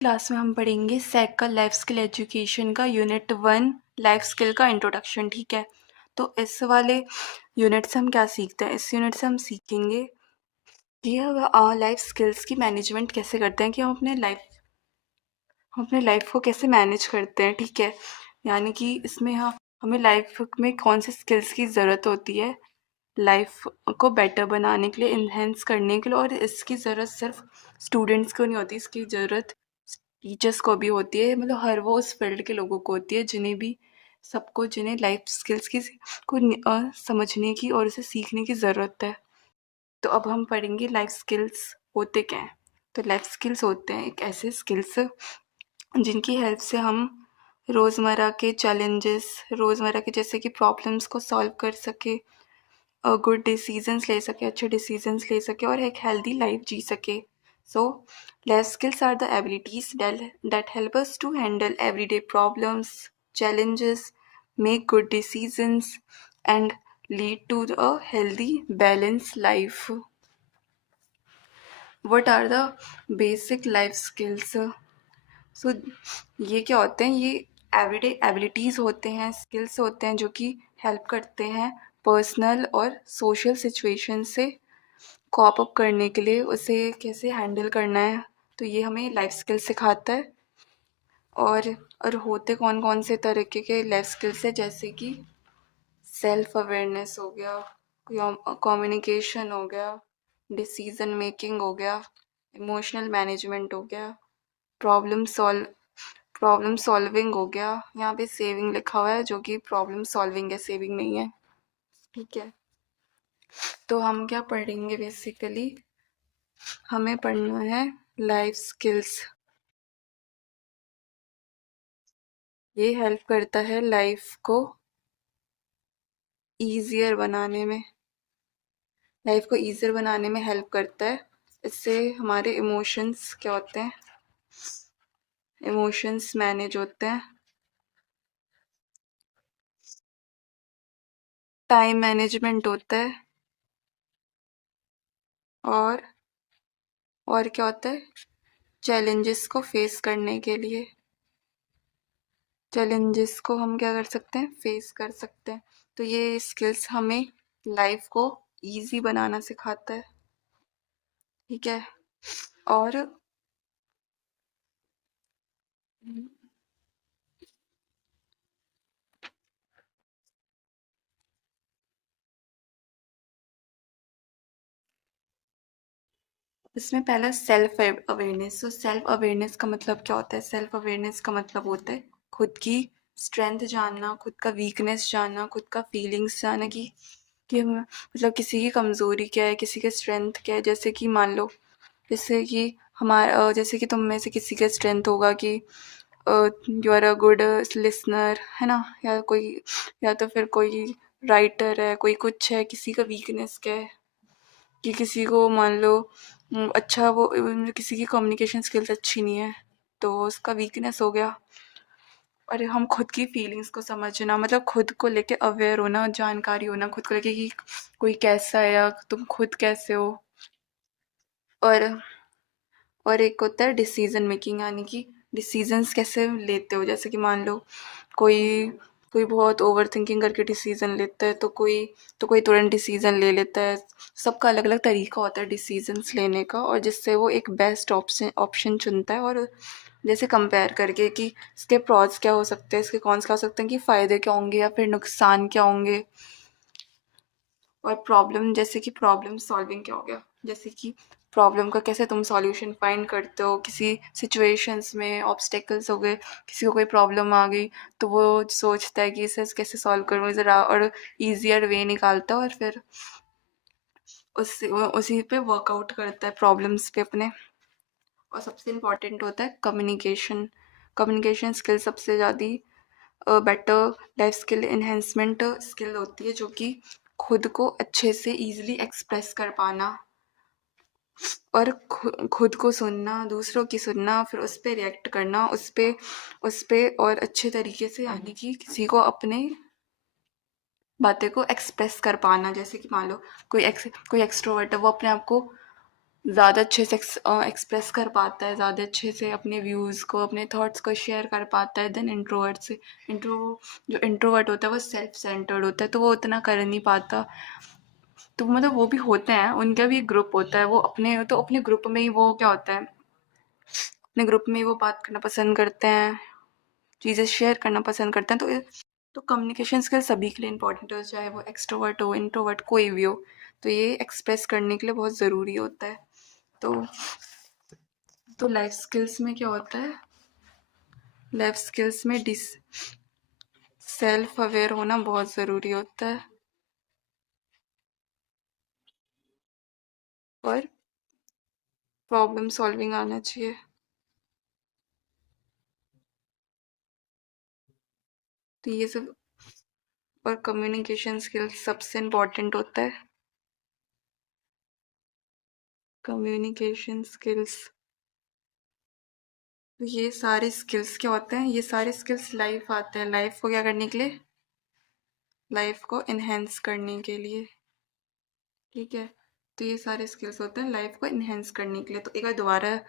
Class में हम पढ़ेंगे सैक का लाइफ स्किल एजुकेशन का यूनिट 1 लाइफ स्किल का इंट्रोडक्शन। ठीक है, तो इस वाले यूनिट से हम क्या सीखते हैं? इस यूनिट से हम सीखेंगे कि लाइफ स्किल्स की मैनेजमेंट कैसे करते हैं, कि हम अपने लाइफ को कैसे मैनेज करते हैं। ठीक है, यानी कि इसमें हमें लाइफ में कौन से स्किल्स की ज़रूरत होती है लाइफ को बेटर बनाने के लिए, इन्हेंस करने के लिए। और इसकी ज़रूरत सिर्फ स्टूडेंट्स को नहीं होती, इसकी ज़रूरत टीचर्स को भी होती है। मतलब हर वो उस फील्ड के लोगों को होती है जिन्हें लाइफ स्किल्स की समझने की और उसे सीखने की ज़रूरत है। तो अब हम पढ़ेंगे लाइफ स्किल्स होते क्या हैं। तो लाइफ स्किल्स होते हैं एक ऐसे स्किल्स जिनकी हेल्प से हम रोज़मर्रा के जैसे कि प्रॉब्लम्स को सॉल्व कर सके, गुड डिसीजंस ले सके, अच्छे डिसीजंस ले सके और एक हेल्दी लाइफ जी सके। So life skills are the abilities that help us to handle everyday problems, challenges, make good decisions and lead to a healthy balanced life. What are the basic life skills? सो ये क्या होते हैं? ये everyday abilities होते हैं, skills होते हैं जो कि हेल्प करते हैं पर्सनल और सोशल सिचुएशन से कॉप अप करने के लिए, उसे कैसे हैंडल करना है। तो ये हमें लाइफ स्किल सिखाता है। और होते कौन कौन से तरीके के लाइफ स्किल्स है, जैसे कि सेल्फ अवेयरनेस हो गया, कम्युनिकेशन हो गया, डिसीजन मेकिंग हो गया, इमोशनल मैनेजमेंट हो गया, प्रॉब्लम सॉल्व प्रॉब्लम सॉल्विंग हो गया। यहाँ पे सेविंग लिखा हुआ है जो कि प्रॉब्लम सॉल्विंग है, सेविंग नहीं है। ठीक है, तो हम क्या पढ़ेंगे? बेसिकली हमें पढ़ना है लाइफ स्किल्स। ये हेल्प करता है लाइफ को ईजियर बनाने में, हेल्प करता है। इससे हमारे इमोशंस क्या होते हैं? इमोशंस मैनेज होते हैं, टाइम मैनेजमेंट होता है और क्या होता है? चैलेंजेस को फेस करने के लिए, चैलेंजेस को हम क्या कर सकते हैं? फेस कर सकते हैं। तो ये स्किल्स हमें लाइफ को इजी बनाना सिखाता है। ठीक है, और इसमें पहला सेल्फ अवेयरनेस। तो सेल्फ अवेयरनेस का मतलब क्या होता है? सेल्फ अवेयरनेस का मतलब होता है खुद की स्ट्रेंथ जानना, खुद का वीकनेस जानना, खुद का फीलिंग्स जानना, कि मतलब किसी की कमज़ोरी क्या है, किसी की स्ट्रेंथ क्या है। जैसे कि मान लो, जैसे कि तुम में से किसी का स्ट्रेंथ होगा कि you are a good listener, है ना, या तो फिर कोई राइटर है, कोई कुछ है। किसी का वीकनेस क्या है कि किसी को मान लो किसी की कम्युनिकेशन स्किल्स अच्छी नहीं है, तो उसका वीकनेस हो गया। और हम खुद की फीलिंग्स को समझना, मतलब खुद को लेके अवेयर होना, जानकारी होना खुद को लेके कि कोई कैसा है या तुम खुद कैसे हो। और एक होता है डिसीजन मेकिंग, यानी कि डिसीजंस कैसे लेते हो। जैसे कि मान लो कोई कोई बहुत ओवर थिंकिंग करके डिसीजन लेता है, तो कोई तुरंत डिसीजन ले लेता है। सबका अलग अलग तरीका होता है डिसीजंस लेने का, और जिससे वो एक बेस्ट ऑप्शन चुनता है। और जैसे कंपेयर करके कि इसके प्रॉस क्या हो सकते हैं, इसके कॉन्स क्या हो सकते हैं, कि फ़ायदे क्या होंगे या फिर नुकसान क्या होंगे। और जैसे कि प्रॉब्लम सॉल्विंग क्या हो गया, जैसे कि प्रॉब्लम का कैसे तुम सॉल्यूशन फाइंड करते हो किसी सिचुएशंस में। ऑब्स्टेकल्स हो गए, किसी को कोई प्रॉब्लम आ गई तो वो सोचता है कि इसे कैसे सॉल्व करूँ ज़रा, और ईजियर वे निकालता है और फिर उसी पे वर्कआउट करता है प्रॉब्लम्स पे अपने। और सबसे इम्पॉर्टेंट होता है कम्युनिकेशन। कम्युनिकेशन स्किल सबसे ज़्यादा better life skill enhancement skill होती है, जो कि खुद को अच्छे से ईजिली एक्सप्रेस कर पाना, और खुद को सुनना, दूसरों की सुनना, फिर उस पर रिएक्ट करना, उस पे और अच्छे तरीके से, यानी कि किसी को अपने बातें को एक्सप्रेस कर पाना। जैसे कि मान लो कोई एक्सट्रोवर्ट है, वो अपने आप को ज़्यादा अच्छे से एक्सप्रेस कर पाता है, ज़्यादा अच्छे से अपने व्यूज़ को, अपने थॉट्स को शेयर कर पाता है देन इंट्रोवर्ट से। इंट्रो जो इंट्रोवर्ट होता है वो सेल्फ सेंटर्ड होता है, तो वो उतना कर नहीं पाता। तो मतलब वो भी होते हैं, उनका भी एक ग्रुप होता है, वो अपने ग्रुप में ही वो क्या होता है, अपने ग्रुप में ही वो बात करना पसंद करते हैं, चीज़ें शेयर करना पसंद करते हैं। तो कम्युनिकेशन स्किल सभी के लिए इंपॉर्टेंट हो, चाहे वो एक्सट्रोवर्ट हो, इंट्रोवर्ट, कोई भी हो। तो ये एक्सप्रेस करने के लिए बहुत ज़रूरी होता है। तो लाइफ स्किल्स में क्या होता है, लाइफ स्किल्स में डिस सेल्फ अवेयर होना बहुत ज़रूरी होता है, और प्रॉब्लम सॉल्विंग आना चाहिए। तो ये सब, और कम्युनिकेशन स्किल्स सबसे इम्पोर्टेंट होता है। कम्युनिकेशन स्किल्स, तो ये सारे स्किल्स क्या होते हैं, ये सारे स्किल्स लाइफ आते हैं, लाइफ को क्या करने के लिए, लाइफ को इन्हेंस करने के लिए। ठीक है, तो ये सारे स्किल्स होते हैं लाइफ को इन्हेंस करने के लिए। तो एक बार दोबारा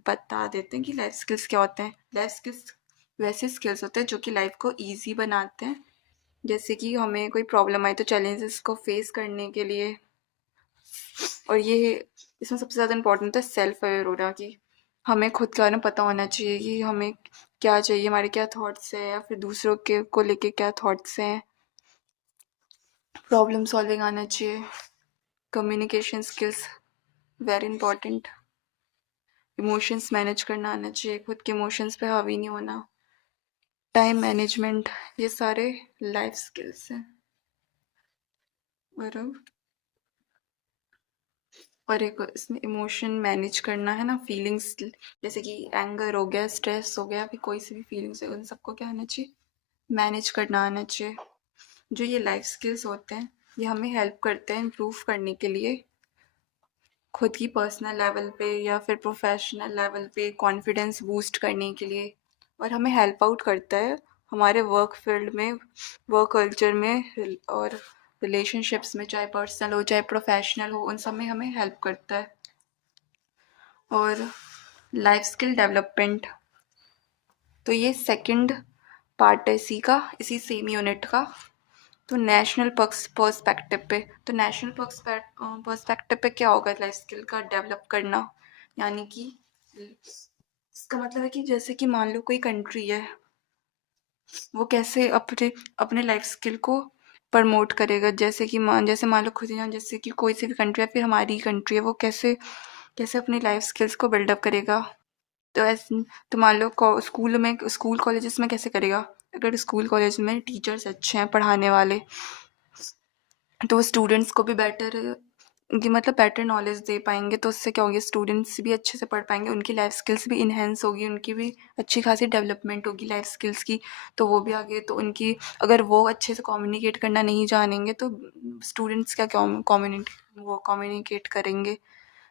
बता देते हैं कि लाइफ स्किल्स क्या होते हैं। लाइफ स्किल्स वैसे स्किल्स होते हैं जो कि लाइफ को ईजी बनाते हैं, जैसे कि हमें कोई प्रॉब्लम आए तो चैलेंजेस को फेस करने के लिए। और ये इसमें सबसे ज़्यादा इम्पोर्टेंट है सेल्फ अवेयर होना, कि हमें खुद के बारे में पता होना चाहिए कि हमें क्या चाहिए, हमारे क्या थॉट्स हैं, या फिर दूसरों के को लेके क्या थॉट्स हैं। प्रॉब्लम सॉल्विंग आना चाहिए। Communication skills very important. Emotions manage करना आना चाहिए, खुद के इमोशंस पे हावी नहीं होना। टाइम मैनेजमेंट, ये सारे लाइफ स्किल्स हैं। बराबर। और एक इसमें इमोशन मैनेज करना है ना, फीलिंग्स, जैसे कि एंगर हो गया, स्ट्रेस हो गया, फिर कोई सी भी फीलिंग्स है, उन सबको क्या आना चाहिए, मैनेज करना आना चाहिए। जो ये लाइफ स्किल्स होते हैं, ये हमें हेल्प करते हैं इम्प्रूव करने के लिए, खुद की पर्सनल लेवल पे या फिर प्रोफेशनल लेवल पे कॉन्फिडेंस बूस्ट करने के लिए। और हमें हेल्प आउट करता है हमारे वर्क फील्ड में, वर्क कल्चर में, और रिलेशनशिप्स में, चाहे पर्सनल हो चाहे प्रोफेशनल हो, उन सब में हमें हेल्प करता है। और लाइफ स्किल डेवलपमेंट, तो ये सेकंड पार्ट है इसी का, इसी सेम यूनिट का। तो नेशनल पर्सपेक्टिव पे, तो नेशनल पर्सपेक्टिव पे क्या होगा लाइफ स्किल का डेवलप करना, यानी कि इसका मतलब है कि जैसे कि मान लो कोई कंट्री है, वो कैसे अपने अपने लाइफ स्किल को प्रमोट करेगा। जैसे मान लो खुद ही, जैसे कि कोई सी भी कंट्री है, फिर हमारी कंट्री है, वो कैसे कैसे अपनी लाइफ स्किल्स को बिल्डअप करेगा। तो ऐसे, तो मान लो स्कूल कॉलेजेस में कैसे करेगा, अगर स्कूल कॉलेज में टीचर्स अच्छे हैं पढ़ाने वाले, तो वो स्टूडेंट्स को भी बेटर नॉलेज दे पाएंगे। तो उससे क्या होगी, स्टूडेंट्स भी अच्छे से पढ़ पाएंगे, उनकी लाइफ स्किल्स भी इन्हेंस होगी, उनकी भी अच्छी खासी डेवलपमेंट होगी लाइफ स्किल्स की। तो वो भी आगे, तो उनकी, अगर वो अच्छे से कम्युनिकेट करना नहीं जानेंगे तो स्टूडेंट्स क्या कम्युनिकेट करेंगे।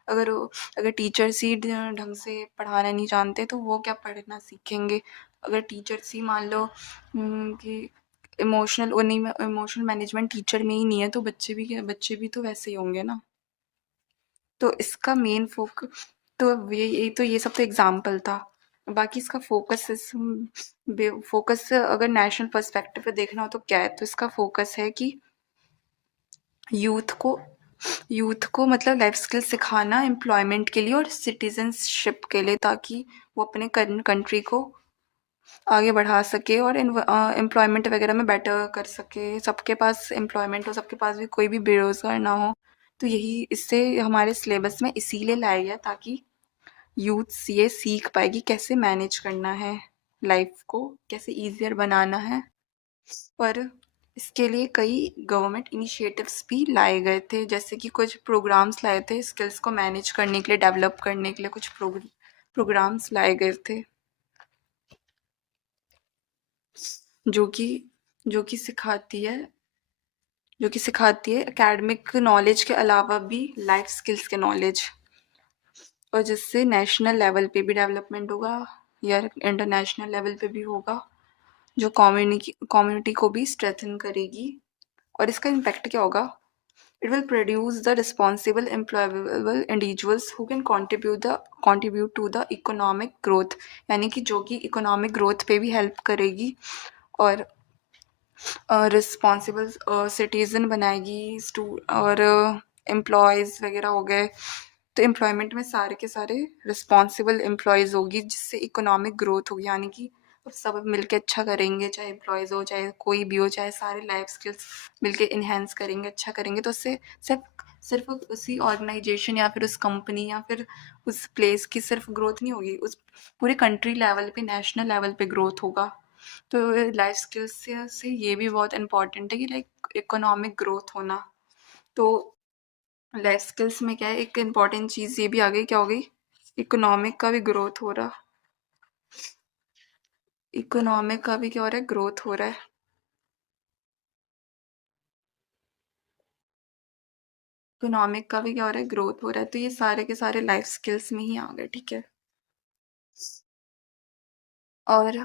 अगर अगर टीचर्स ही ढंग से पढ़ाना नहीं जानते तो वो क्या पढ़ना सीखेंगे। अगर टीचर्स ही मान लो कि इमोशनल मैनेजमेंट टीचर में ही नहीं है, तो बच्चे भी तो वैसे ही होंगे ना। तो इसका मेन ये सब तो एग्जाम्पल था। बाकी इसका फोकस अगर नेशनल पर्सपेक्टिव पे देखना हो तो क्या है, तो इसका फोकस है कि यूथ को यूथ को मतलब लाइफ स्किल सिखाना एम्प्लॉयमेंट के लिए और सिटीजनशिप के लिए, ताकि वो अपने कंट्री को आगे बढ़ा सके और एम्प्लॉयमेंट वगैरह में बेटर कर सके, सबके पास एम्प्लॉयमेंट हो, सबके पास भी कोई भी बेरोज़गार ना हो। तो यही इससे हमारे सिलेबस में इसीलिए लाया गया, ताकि यूथ ये सीख पाए कि कैसे मैनेज करना है, लाइफ को कैसे ईजियर बनाना है। पर इसके लिए कई गवर्नमेंट इनिशिएटिव्स भी लाए गए थे, जैसे कि कुछ प्रोग्राम्स लाए थे स्किल्स को मैनेज करने के लिए, डेवलप करने के लिए कुछ प्रोग्राम्स लाए गए थे, जो कि जो कि सिखाती है एकेडमिक नॉलेज के अलावा भी लाइफ स्किल्स के नॉलेज, और जिससे नेशनल लेवल पे भी डेवलपमेंट होगा या इंटरनेशनल लेवल पे भी होगा, जो कम्युनिटी को भी स्ट्रेंथन करेगी। और इसका इम्पैक्ट क्या होगा, It will produce the responsible, employable individuals who can contribute to the economic growth, यानी कि जो कि इकोनॉमिक ग्रोथ पे भी हेल्प करेगी और रिस्पॉन्सिबल सिटीज़न बनाएगी। और एम्प्लॉयज़ वगैरह हो गए, तो एम्प्लॉयमेंट में सारे के सारे रिस्पॉन्सिबल एम्प्लॉयज़ होगी, जिससे इकोनॉमिक ग्रोथ होगी, यानी कि अब सब मिलके अच्छा करेंगे, चाहे एम्प्लॉयज़ हो, चाहे कोई भी हो, चाहे सारे लाइफ स्किल्स मिलके इन्हेंस करेंगे, अच्छा करेंगे, तो उससे सिर्फ सिर्फ उसी ऑर्गेनाइजेशन या फिर उस कंपनी या फिर उस प्लेस की सिर्फ ग्रोथ नहीं होगी, उस पूरे कंट्री लेवल पे, नेशनल लेवल पे ग्रोथ होगा। तो लाइफ स्किल्स से ये भी बहुत इम्पॉर्टेंट है कि लाइक इकोनॉमिक ग्रोथ होना। तो लाइफ स्किल्स में क्या है, एक इम्पॉर्टेंट चीज़ ये भी आ गई, क्या हो गई, इकोनॉमिक का भी ग्रोथ हो रहा, इकोनॉमिक का भी क्या हो रहा है, ग्रोथ हो रहा है। इकोनॉमिक का भी क्या हो रहा है, ग्रोथ हो रहा है। तो ये सारे के सारे लाइफ स्किल्स में ही आ गए, ठीक है। और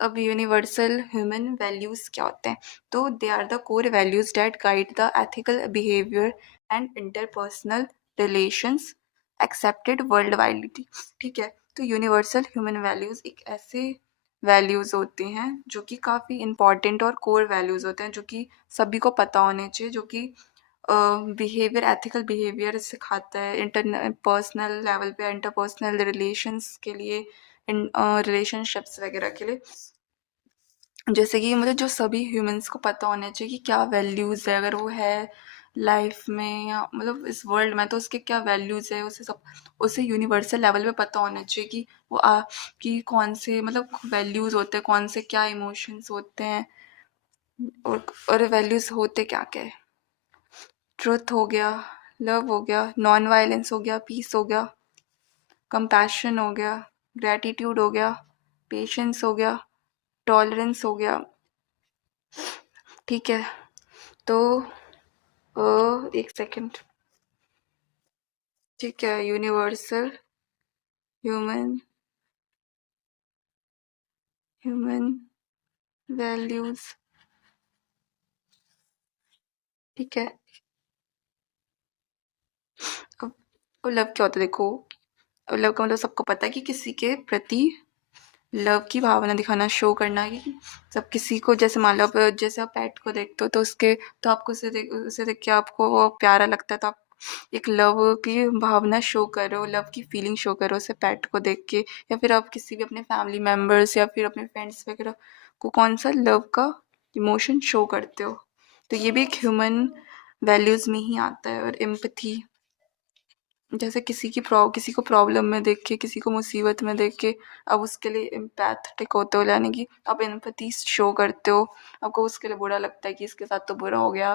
अब यूनिवर्सल ह्यूमन वैल्यूज़ क्या होते हैं, तो they are the core values that guide the ethical behaviour and interpersonal relations accepted world widely, ठीक है। तो यूनिवर्सल ह्यूमन वैल्यूज़ एक ऐसे वैल्यूज़ होते हैं जो कि काफ़ी इंपॉर्टेंट और कोर वैल्यूज़ होते हैं, जो कि सभी को पता होने चाहिए, जो कि बिहेवियर, एथिकल बिहेवियर सिखाता है, पर्सनल लेवल पे, इंटरपर्सनल रिलेशंस के लिए, इन रिलेशनशिप्स वगैरह के लिए। जैसे कि मतलब जो सभी ह्यूमंस को पता होना चाहिए कि क्या वैल्यूज़ है, अगर वो है लाइफ में या मतलब इस वर्ल्ड में, तो उसके क्या वैल्यूज़ है, उसे यूनिवर्सल लेवल पे पता होना चाहिए कि कि कौन से मतलब वैल्यूज़ होते हैं, कौन से क्या इमोशंस होते हैं, और वैल्यूज़ होते क्या क्या है। ट्रुथ हो गया, लव हो गया, नॉन वायलेंस हो गया, पीस हो गया, कंपैशन हो गया, ग्रैटिट्यूड हो गया, पेशेंस हो गया, टॉलरेंस हो गया, ठीक है। तो एक सेकेंड, ठीक है, यूनिवर्सल ह्यूमन ह्यूमन वैल्यूज, ठीक है। अब लव क्या होता है, देखो, लव का मतलब सबको पता है कि किसी के प्रति लव की भावना दिखाना, शो करना, कि सब किसी को, जैसे मान लो जैसे आप पेट को देखते हो, तो उसके, तो आपको उसे देख के आपको वो प्यारा लगता है, तो आप एक लव की भावना शो करो, लव की फीलिंग शो करो उसे पेट को देख के, या फिर आप किसी भी अपने फैमिली मेम्बर्स या फिर अपने फ्रेंड्स वगैरह को कौन सा लव का इमोशन शो करते हो। तो ये भी एक ह्यूमन वैल्यूज़ में ही आता है। और एम्पथी, जैसे किसी को प्रॉब्लम में देख के, किसी को मुसीबत में देख के अब उसके लिए एम्पैथेटिक होते हो, यानी कि आप एम्पैथी शो करते हो, आपको उसके लिए बुरा लगता है कि इसके साथ तो बुरा हो गया।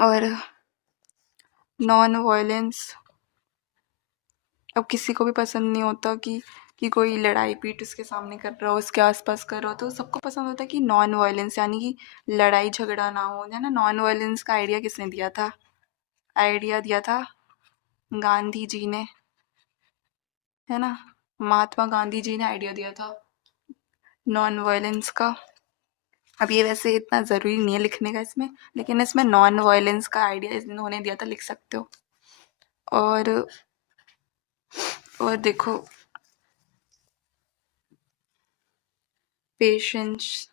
और नॉन वायलेंस, अब किसी को भी पसंद नहीं होता कि कोई लड़ाई पीट उसके सामने कर रहा हो, उसके आसपास कर रहा हो, तो सबको पसंद होता है कि नॉन वायलेंस, यानी कि लड़ाई झगड़ा ना हो, है ना। नॉन वायलेंस का आइडिया किसने दिया था, आइडिया दिया था गांधी जी ने, है ना। महात्मा गांधी जी ने आइडिया दिया था नॉन वायलेंस का। अब ये वैसे इतना ज़रूरी नहीं है लिखने का इसमें, लेकिन इसमें नॉन वायलेंस का आइडिया इन्होंने दिया था, लिख सकते हो। और और देखो, पेशेंस,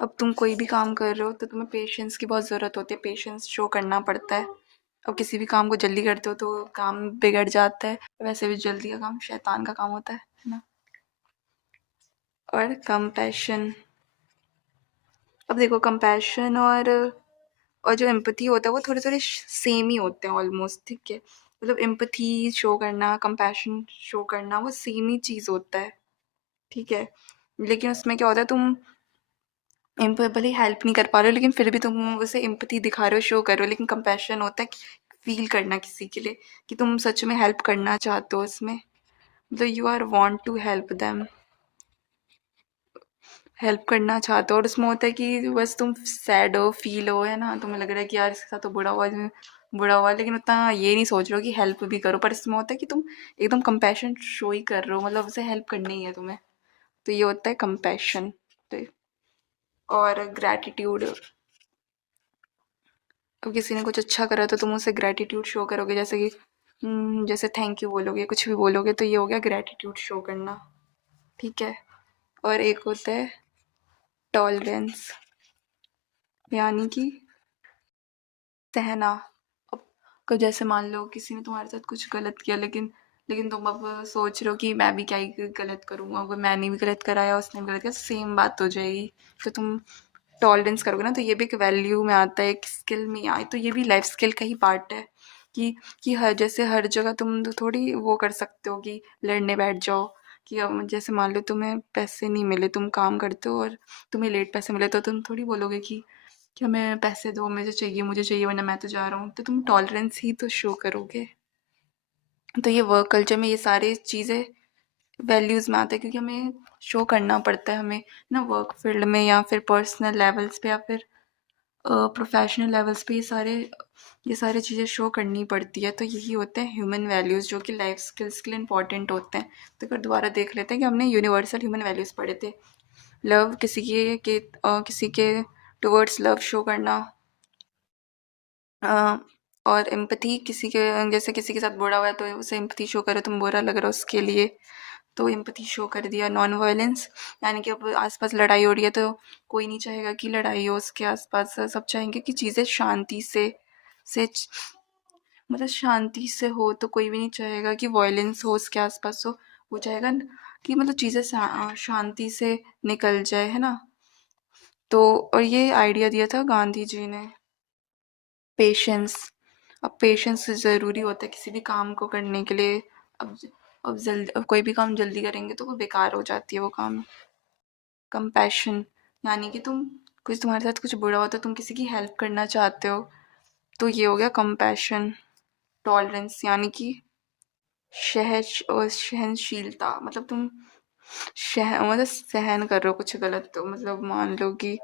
अब तुम कोई भी काम कर रहे हो तो तुम्हें पेशेंस की बहुत ज़रूरत होती है, पेशेंस शो करना पड़ता है। अब किसी भी काम को जल्दी करते हो तो काम बिगड़ जाता है, वैसे भी जल्दी का काम शैतान का काम होता है ना। और कंपैशन, अब देखो, कंपैशन और जो एम्पैथी होता है वो थोड़े थोड़े सेम ही होते हैं ऑलमोस्ट, ठीक है। मतलब एम्पैथी शो करना, कंपैशन शो करना, वो सेम ही चीज़ होता है, ठीक है। लेकिन उसमें क्या होता है, तुम भले हेल्प नहीं कर पा रहे हो, लेकिन फिर भी तुम उसे एम्पैथी दिखा रहे हो, शो कर रहे हो। लेकिन कंपैशन होता है फील करना किसी के लिए, कि तुम सच में हेल्प करना चाहते हो उसमें, मतलब you are want to help them, help करना चाहते हो। और उसमें होता है कि बस तुम सैड हो, फील हो, है ना, तुम्हें लग रहा है कि यार इसके साथ तो बुरा हुआ, लेकिन उतना ये नहीं सोच रहे हो कि हेल्प भी करो। पर इसमें होता है कि तुम एकदम कंपैशन शो ही कर रहे हो, मतलब उसे हेल्प करनी ही है तुम्हें। तो ये होता है कंपैशन। तो और ग्रैटिट्यूड, अब किसी ने कुछ अच्छा करा तो तुम उसे ग्रैटिट्यूड शो करोगे, जैसे कि जैसे थैंक यू बोलोगे, कुछ भी बोलोगे, तो ये हो गया ग्रैटिट्यूड शो करना। ठीक है। और एक होता है टॉलरेंस, यानी कि सहना। अब जैसे मान लो किसी ने तुम्हारे साथ कुछ गलत किया, लेकिन लेकिन तुम अब सोच रहे हो कि मैं भी क्या ही गलत करूँगा, अगर मैंने भी गलत करा या उसने भी गलत किया सेम बात हो जाएगी। तो तुम टॉलरेंस करोगे ना, तो ये भी एक वैल्यू में आता है, एक स्किल में आए, तो ये भी लाइफ स्किल का ही पार्ट है कि हर जैसे हर जगह तुम तो थोड़ी वो कर सकते हो कि लड़ने बैठ जाओ। कि अब जैसे मान लो तुम्हें पैसे नहीं मिले, तुम काम करते हो और तुम्हें लेट पैसे मिले, तो तुम थोड़ी बोलोगे कि हमें पैसे दो, मुझे चाहिए वरना मैं तो जा रहा हूँ। तो तुम टॉलरेंस ही तो शो करोगे। तो ये वर्क कल्चर में ये सारी चीज़ें वैल्यूज़ में आते हैं, क्योंकि हमें शो करना पड़ता है, हमें ना वर्क फील्ड में या फिर पर्सनल लेवल्स पे या फिर प्रोफेशनल लेवल्स पे ये सारी चीज़ें शो करनी पड़ती है। तो यही होते हैं ह्यूमन वैल्यूज़, जो कि लाइफ स्किल्स के लिए इंपॉर्टेंट होते हैं। तो अगर दोबारा देख लेते हैं कि हमने यूनिवर्सल ह्यूमन वैल्यूज़ पढ़े थे। लव, किसी के टुवर्ड्स लव शो करना, अ, और एम्पैथी, किसी के जैसे किसी के साथ बुरा हुआ है तो उसे एम्पैथी शो करो, तुम बुरा लग रहा हो उसके लिए, तो एम्पैथी शो कर दिया। नॉन वायलेंस, यानी कि अब आसपास लड़ाई हो रही है तो कोई नहीं चाहेगा कि लड़ाई हो उसके आसपास, सब चाहेंगे कि चीज़ें शांति से मतलब शांति से हो, तो कोई भी नहीं चाहेगा कि वायलेंस हो उसके आसपास हो। वो चाहेगा कि मतलब चीज़ें शांति से निकल जाए, है ना। तो और ये आइडिया दिया था गांधी जी ने। पेशेंस, अब पेशेंस ज़रूरी होता है किसी भी काम को करने के लिए। अब अब कोई भी काम जल्दी करेंगे तो वो बेकार हो जाती है वो काम। कंपैशन, यानी कि तुम्हारे साथ कुछ बुरा हो तो तुम किसी की हेल्प करना चाहते हो, तो ये हो गया कंपैशन। टॉलरेंस, यानी कि सहनशीलता, मतलब तुम मतलब सहन कर रहे हो कुछ गलत, तो मतलब मान लो कि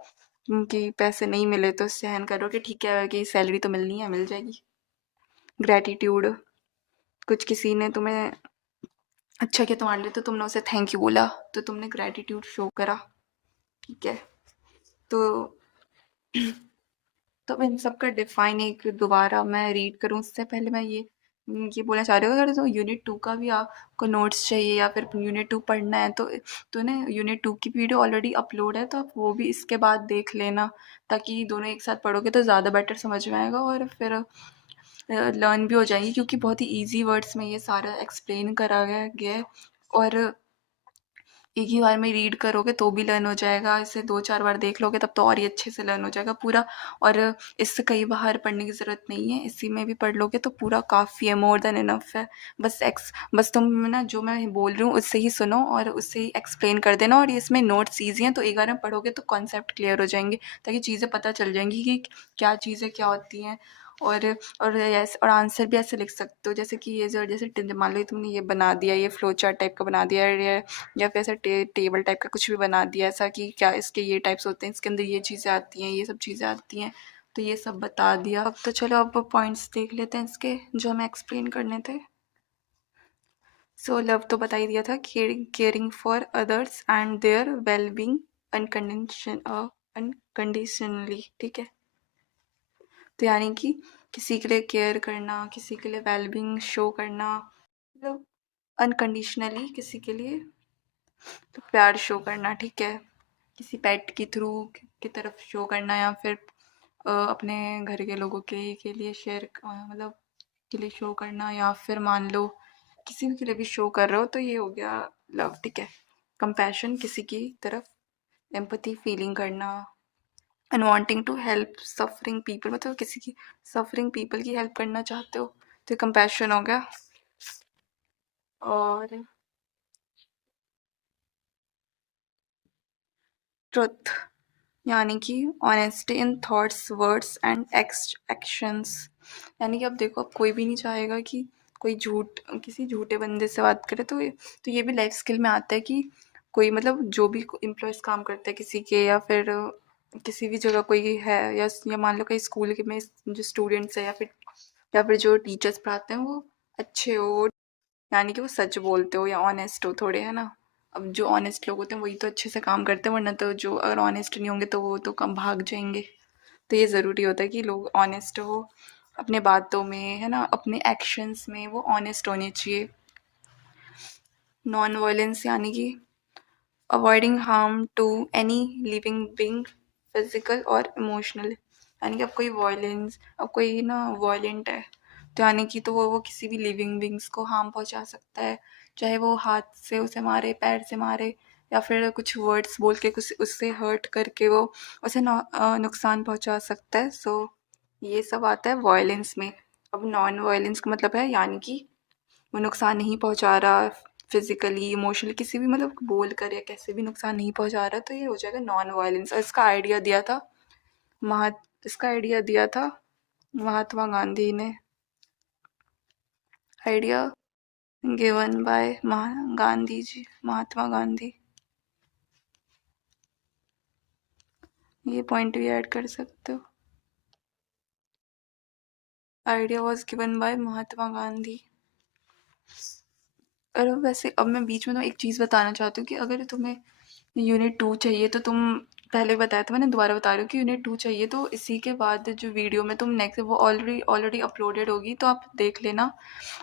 पैसे नहीं मिले तो सहन करो कि ठीक है कि सैलरी तो मिलनी है, मिल जाएगी। ग्रैटिट्यूड, कुछ किसी ने तुम्हें अच्छा किया तुम्हारे लिए तो तुमने उसे थैंक यू बोला, तो तुमने ग्रैटिट्यूड शो करा। ठीक है। तो अब इन सब का डिफाइन एक दोबारा मैं रीड करूँ उससे पहले मैं ये बोलना चाह रही हूँ, अगर तो यूनिट 2 का भी आपको नोट्स चाहिए या फिर यूनिट 2 पढ़ना है तो ना यूनिट 2 की वीडियो ऑलरेडी अपलोड है, तो आप वो भी इसके बाद देख लेना, ताकि दोनों एक साथ पढ़ोगे तो ज़्यादा बेटर समझ में आएगा और फिर लर्न भी हो जाएंगी, क्योंकि बहुत ही ईजी वर्ड्स में ये सारा एक्सप्लेन करा गया है। और एक ही बार में रीड करोगे तो भी लर्न हो जाएगा, इसे 2-4 बार देख लोगे तब तो और ही अच्छे से लर्न हो जाएगा पूरा। और इससे कई बार पढ़ने की ज़रूरत नहीं है, इसी में भी पढ़ लोगे तो पूरा काफ़ी है, मोर देन इनफ है। बस तुम ना जो मैं बोल रही हूँ उससे ही सुनो और उससे ही एक्सप्लेन कर देना, और इसमें नोट्स ईजी हैं तो एक बार में पढ़ोगे तो कॉन्सेप्ट क्लियर हो जाएंगे, ताकि चीज़ें पता चल जाएंगी कि क्या चीज़ें क्या होती हैं। और ऐसे और आंसर भी ऐसे लिख सकते हो, जैसे कि ये जो जैसे मान लो तुमने ये बना दिया, ये फ्लो चार्ट टाइप का बना दिया, या फिर ऐसा टेबल टाइप का कुछ भी बना दिया, ऐसा कि क्या इसके ये टाइप्स होते हैं, इसके अंदर ये चीज़ें आती हैं, ये सब चीज़ें आती हैं, तो ये सब बता दिया। अब तो चलो अब पॉइंट्स देख लेते हैं इसके जो हमें एक्सप्लेन करने थे। सो लव तो बता ही दिया था, caring for others and their well being unconditionally. ठीक है। तो यानी कि किसी के लिए केयर करना, किसी के लिए वेलबींग शो करना, मतलब अनकंडीशनली किसी के लिए तो प्यार शो करना। ठीक है। किसी पेट की थ्रू की तरफ शो करना, या फिर अपने घर के लोगों के लिए शेयर मतलब के लिए शो करना, या फिर मान लो किसी भी के लिए भी शो कर रहे हो, तो ये हो गया लव। ठीक है। कंपैशन, किसी की तरफ एम्पैथी फीलिंग करना, and wanting to help suffering people, मतलब किसी की सफरिंग पीपल की हेल्प करना चाहते हो, तो कंपैशन हो गया। और ट्रुथ, यानी कि honesty in thoughts words and actions, यानी कि अब देखो अब कोई भी नहीं चाहेगा कि कोई किसी झूठे बंदे से बात करे, तो ये भी लाइफ स्किल में आता है कि कोई मतलब जो भी एम्प्लॉयज़ काम करते हैं किसी के, या फिर किसी भी जगह कोई है, या मान लो कहीं स्कूल के में जो स्टूडेंट्स है, या फिर जो टीचर्स पढ़ाते हैं वो अच्छे हो, यानी कि वो सच बोलते हो या ऑनेस्ट हो थोड़े, है ना। अब जो ऑनेस्ट लोग होते हैं वही तो अच्छे से काम करते हैं, वरना तो जो अगर ऑनेस्ट नहीं होंगे तो वो तो कम भाग जाएंगे। तो ये ज़रूरी होता है कि लोग ऑनेस्ट हो अपने बातों में, है ना, अपने एक्शंस में वो ऑनेस्ट होने चाहिए। नॉन वायलेंस यानी कि avoiding harm to any living being, physical और इमोशनल। यानी कि अब कोई ना वायलेंट है तो यानी कि तो वो किसी भी लिविंग बींग्स को हार्म पहुंचा सकता है, चाहे वो हाथ से उसे मारे, पैर से मारे, या फिर कुछ वर्ड्स बोल के कुछ उससे हर्ट करके वो उसे नुकसान पहुंचा सकता है। सो ये सब आता है वायलेंस में। अब नॉन वायलेंस का मतलब है यानी कि वो नुकसान नहीं पहुंचा रहा, फिजिकली इमोशनली किसी भी मतलब बोल कर या कैसे भी नुकसान नहीं पहुंचा रहा, तो ये हो जाएगा नॉन वायलेंस। और इसका आइडिया दिया था महात्मा गांधी ने। Idea given by Gandhi ji, Mahatma Gandhi. ये पॉइंट भी ऐड कर सकते हो। Idea was given by Mahatma Gandhi. और वैसे अब मैं बीच में तो एक चीज़ बताना चाहती हूँ कि अगर तुम्हें यूनिट 2 चाहिए तो तुम, पहले बताया था मैंने, दोबारा बता रही हूँ कि यूनिट 2 चाहिए तो इसी के बाद जो वीडियो में तुम नेक्स्ट वो ऑलरेडी अपलोडेड होगी, तो आप देख लेना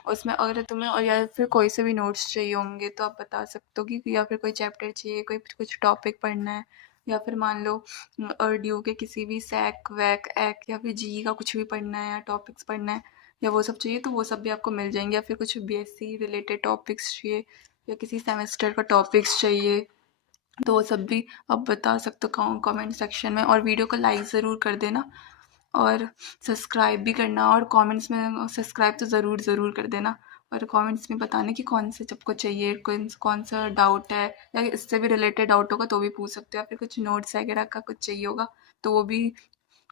उसमें। अगर तुम्हें और या फिर कोई से भी नोट्स चाहिए होंगे तो आप बता सकते हो कि, या फिर कोई चैप्टर चाहिए, कोई कुछ टॉपिक पढ़ना है, या फिर मान लो ड्यू के किसी भी सैक वैक एक या फिर जी का कुछ भी पढ़ना है या टॉपिक्स पढ़ना है या वो सब चाहिए, तो वो सब भी आपको मिल जाएंगे। या फिर कुछ बीएससी रिलेटेड टॉपिक्स चाहिए या किसी सेमेस्टर का टॉपिक्स चाहिए तो वो सब भी आप बता सकते हो कमेंट सेक्शन में। और वीडियो को लाइक ज़रूर कर देना और सब्सक्राइब भी करना, और कमेंट्स में सब्सक्राइब तो ज़रूर कर देना, और कमेंट्स में बताना कि कौन से सबको चाहिए, कौन सा डाउट है, या इससे भी रिलेटेड डाउट होगा तो भी पूछ सकते हो, या फिर कुछ नोट्स वगैरह का कुछ चाहिए होगा तो वो भी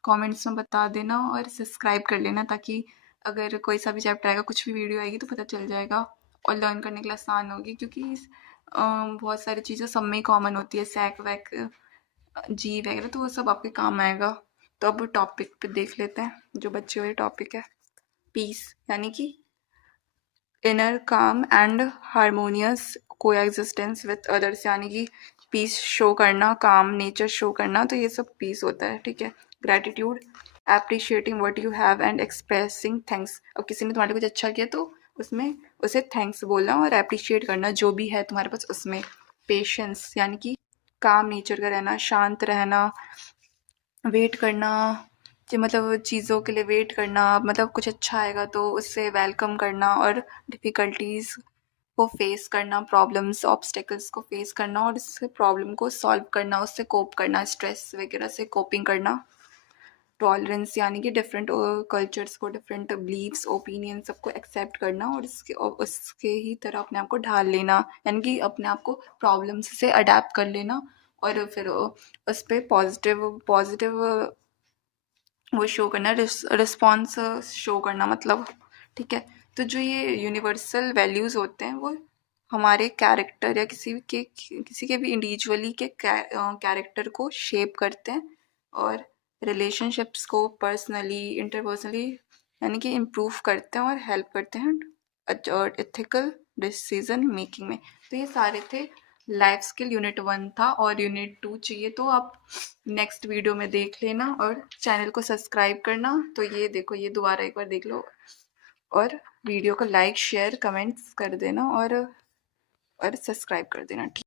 कमेंट्स में बता देना। और सब्सक्राइब कर लेना ताकि अगर कोई सा भी चैप्टर आएगा, कुछ भी वीडियो आएगी तो पता चल जाएगा और लर्न करने के लिए आसान होगी, क्योंकि बहुत सारी चीज़ें सब में कॉमन होती है, सैक वैक जी वगैरह, तो वो सब आपके काम आएगा। तो अब टॉपिक पे देख लेते हैं जो बच्चे वाले टॉपिक है। पीस यानी कि इनर काम एंड हारमोनियस को एग्जिस्टेंस विथ अदर्स, यानी कि पीस शो करना, काम नेचर शो करना, तो ये सब पीस होता है, ठीक है। Gratitude, appreciating what you have and expressing thanks. अब किसी ने तुम्हारे कुछ अच्छा किया तो उसमें उसे थैंक्स बोलना और एप्रिशिएट करना जो भी है तुम्हारे पास उसमें। पेशेंस यानी कि काम नेचर का रहना, शांत रहना, वेट करना, जो मतलब चीज़ों के लिए वेट करना, मतलब कुछ अच्छा आएगा तो उससे वेलकम करना, और डिफ़िकल्टीज़ को फेस करना, प्रॉब्लम्स ऑब्स्टेकल्स को फेस करना और इससे प्रॉब्लम को सॉल्व करना, उससे कोप करना, स्ट्रेस वगैरह से कोपिंग करना। टॉलरेंस यानी कि डिफरेंट कल्चर्स को, डिफरेंट बिलीव्स, ओपिनियन सबको एक्सेप्ट करना और उसके ही तरह अपने आप को ढाल लेना, यानी कि अपने आप को प्रॉब्लम्स से अडेप्ट कर लेना और फिर उस पर पॉजिटिव वो शो करना, रिस्पॉन्स शो करना मतलब, ठीक है। तो जो ये यूनिवर्सल वैल्यूज़ होते हैं वो हमारे कैरेक्टर या किसी के भी इंडिविजुअली के कैरेक्टर को शेप करते हैं और रिलेशनशिप्स को पर्सनली इंटरपर्सनली यानी कि इम्प्रूव करते हैं और हेल्प करते हैं और एथिकल डिसीजन मेकिंग में। तो ये सारे थे लाइफ स्किल। यूनिट 1 था और यूनिट 2 चाहिए तो आप नेक्स्ट वीडियो में देख लेना और चैनल को सब्सक्राइब करना। तो ये देखो, ये दोबारा एक बार देख लो और वीडियो को लाइक शेयर कमेंट्स कर देना और सब्सक्राइब कर देना, ठीक।